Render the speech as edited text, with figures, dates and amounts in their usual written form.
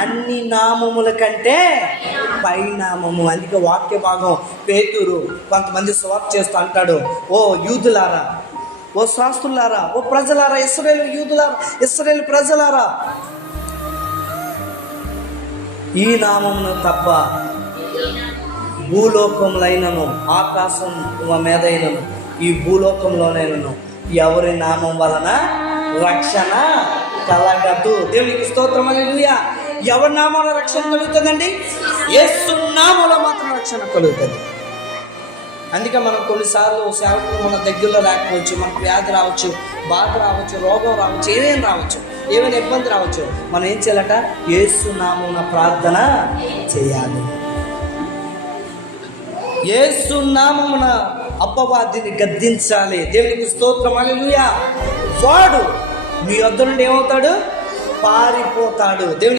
అన్ని నామముల కంటే పై నామము. అందుకే వాక్య భాగం పేతురు కొంతమంది సువార్త చేస్తూ అంటాడు, ఓ యూదులారా, ఓ శాస్త్రులారా, ఓ ప్రజలారా, ఇశ్రాయేలు యూదులారా, ఇశ్రాయేలు ప్రజలారా, ఈ నామమును తప్ప భూలోకములైనను ఆకాశం మీదైనను ఈ భూలోకంలోనైనను ఎవరి నామం వలన రక్షణ కలగదు. దేవునికి స్తోత్రం, హల్లెలూయా. ఎవరి నామంలో రక్షణ కలుగుతుందండి? యేసు నామంలో మాత్రం రక్షణ కలుగుతుంది. అందుకే మనం కొన్నిసార్లు సేవకులు మన దగ్గరలో లేకపోవచ్చు, మనకు వ్యాధి రావచ్చు, బాధ రావచ్చు, రోగం రావచ్చు, ఏమేమి రావచ్చు, ఏమైనా ఇబ్బంది రావచ్చు. మనం ఏం చేయాలట? యేసు నామమున ప్రార్థన చేయాలి. యేసు నామమున అపవాదిని గద్దించాలి. దేవునికి స్తోత్రం, హల్లెలూయా. వాడు మీ వద్ద నుండి ఏమవుతాడు? పారిపోతాడు. దేవుని